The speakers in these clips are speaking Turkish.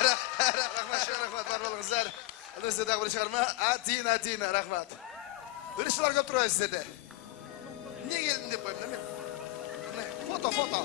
Rahmat, var bolingizlar. Sizda bir chiqarma. Atina, rahmat. Birishlar ko'p turadi sizda. Niye geldin deb qo'ydim men. Foto.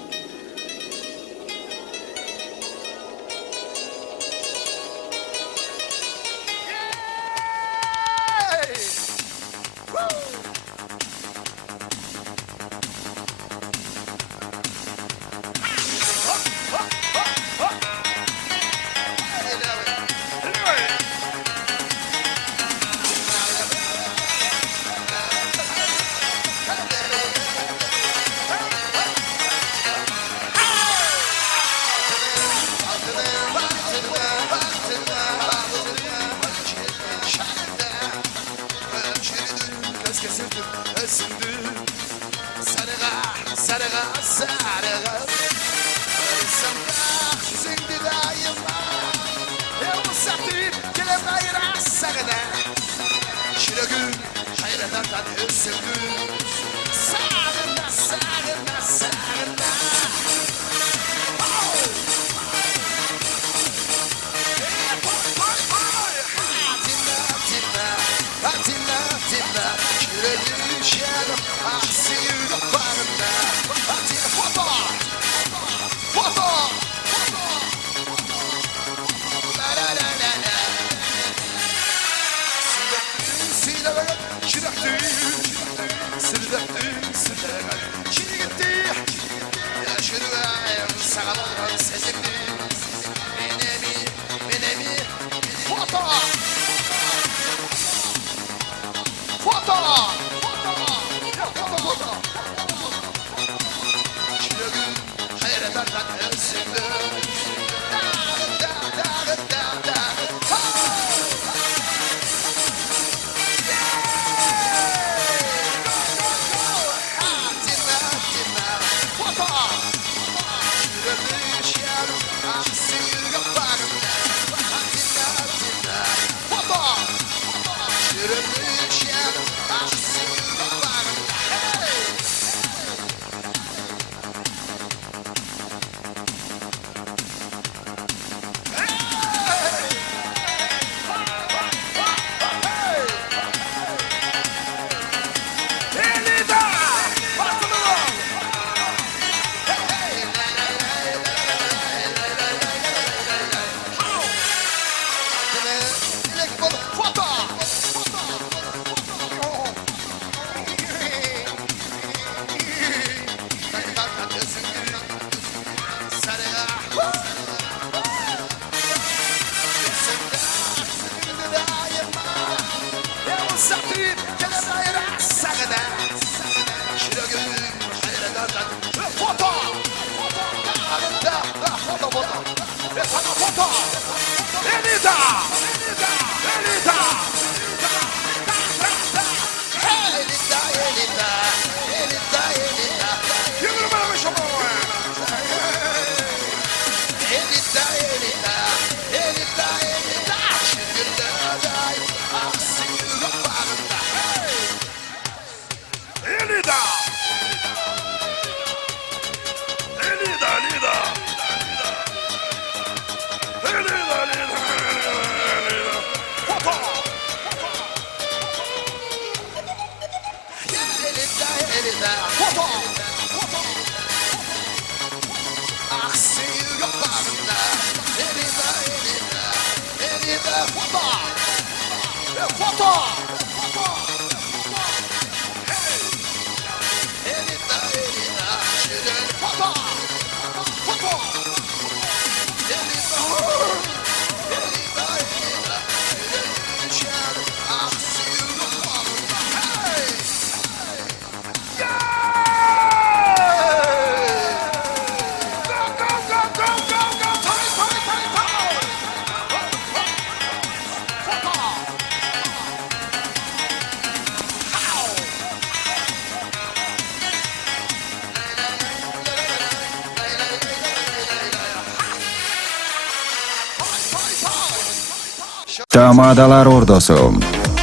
Tamadalar ordosu.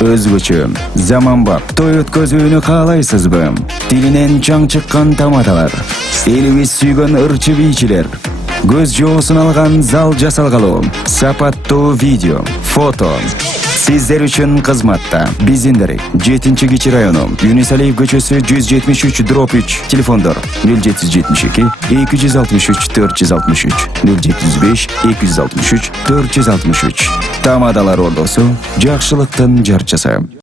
Özgüçü, zamanbap, toy ötközүүnü kalaysızbı? Dilinen çaң çıkkan tamadalar. Elimiz sүйgön ırçı biyçiler. көз жоосун алган зал жасалгалуу, сапаттуу видео, фото. Сиздер үчүн кызматта биздин дарек 7-кичи району, Юнусалиев көчөсү 173/3, телефондор 0772 263 463, 075 263 463. Тамадалар Ордосу, жакшылыктын жарчысы.